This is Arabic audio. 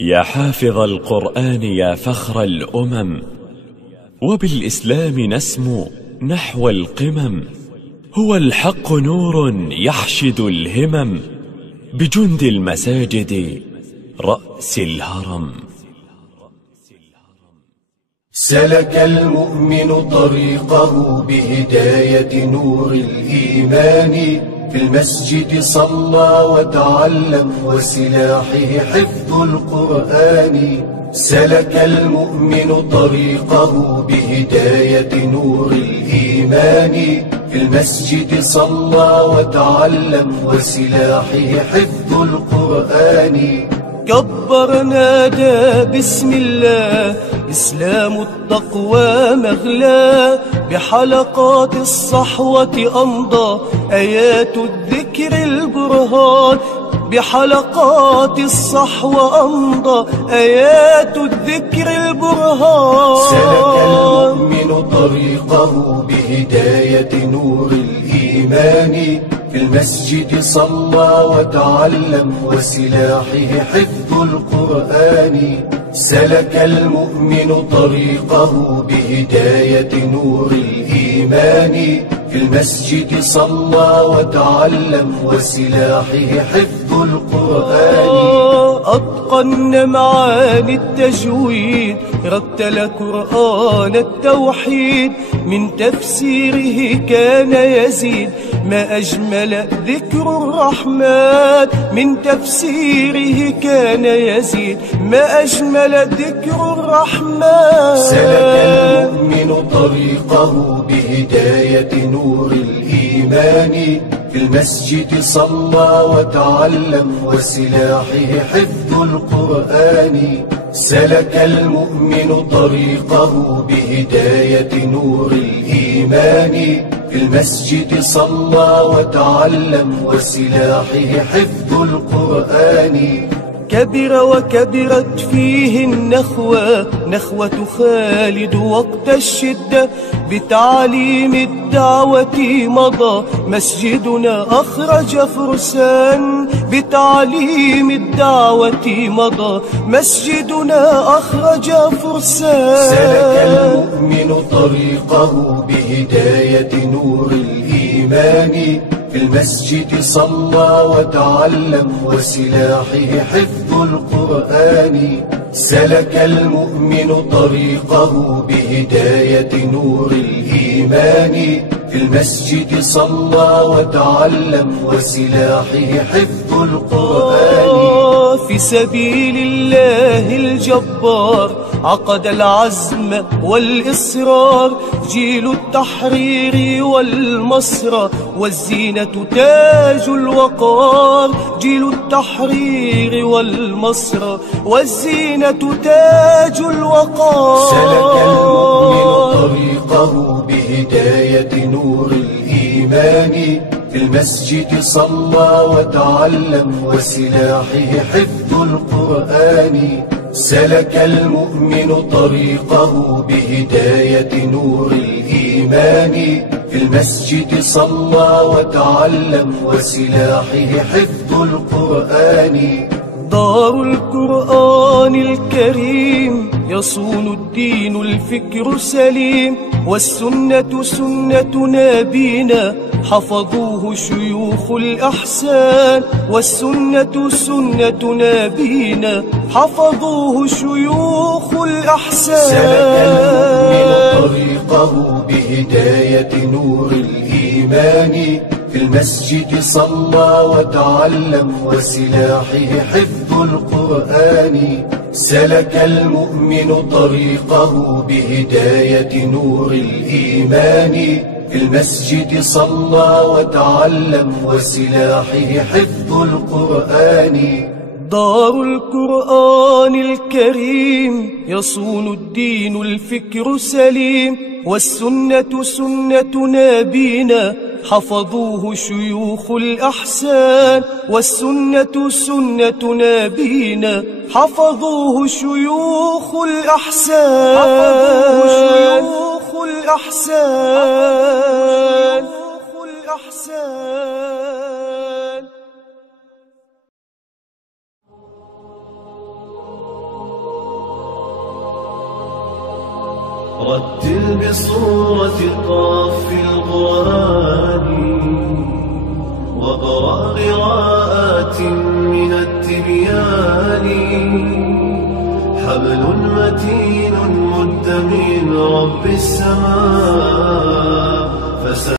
يا حافظ القرآن يا فخر الأمم، وبالإسلام نسمو نحو القمم. هو الحق نور يحشد الهمم، بجند المساجد رأس الهرم. سلك المؤمن طريقه بهداية نور الإيمان، في المسجد صلى وتعلم وسلاحه حفظ القرآن. سلك المؤمن طريقه بهداية نور الإيمان، في المسجد صلى وتعلم وسلاحه حفظ القرآن. كبر نادى بسم الله، إسلام التقوى مغلى، بحلقات الصحوة أمضى آيات الذكر البرهان. بحلقات الصحوة أمضى آيات الذكر البرهان. سلك المؤمن طريقه بهداية نور الإيمان، في المسجد صلى وتعلم وسلاحه حفظ القرآن. سلك المؤمن طريقه بهداية نور الإيمان، في المسجد صلى وتعلم وسلاحه حفظ القرآن. أتقن معاني التجويد، رتل قرآن التوحيد، من تفسيره كان يزيد ما أجمل ذكر الرحمن. من تفسيره كان يزيد ما أجمل ذكر الرحمن. سلك المؤمن طريقه بهداية نور الإيمان، في المسجد صلى وتعلم وسلاحه حفظ القرآن. سلك المؤمن طريقه بهداية نور الإيمان، في المسجد صلى وتعلم وسلاحه حفظ القرآن. كبر وكبرت فيه النخوة، نخوة خالد وقت الشدة، بتعليم الدعوة مضى مسجدنا أخرج فرسان. بتعليم الدعوة مضى مسجدنا أخرج فرسان. سلك المؤمن طريقه بهداية نور الإيمان، في المسجد صلى وتعلم وسلاحه حفظ القرآن. سلك المؤمن طريقه بهداية نور الإيمان، في المسجد صلى وتعلم وسلاحه حفظ القرآن. في سبيل الله الجبار عقد العزم والإصرار، جيل التحرير والمسرى والزينة تاج الوقار. جيل التحرير والمسرى والزينة تاج الوقار. سلك المؤمن طريقه بهداية نور الإيمان، في المسجد صلى وتعلم وسلاحه حفظ القرآن. سلك المؤمن طريقه بهداية نور الإيمان، في المسجد صلى وتعلم وسلاحه حفظ القرآن. دار القرآن الكريم يصون الدين الفكر سليم، والسنة سنة نبينا حفظوه شيوخ الأحسان. والسنة سنة نبينا حفظوه شيوخ الأحسان. سلك المؤمن طريقه بهداية نور الإيمان، في المسجد صلى وتعلم وسلاحه حفظ القرآن. سلك المؤمن طريقه بهداية نور الإيمان، في المسجد صلى وتعلم وسلاحه حفظ القرآن. دار القرآن الكريم يصون الدين الفكر سليم، والسنة سنة نبينا حفظوه شيوخ الأحسان. والسنة سنة نبينا حفظوه شيوخ الأحسان. حفظوه شيوخ الأحسان. ورتل بصورة قاف القرآن واقرأ قراءات من التبيان حبل متين مد من رب السماء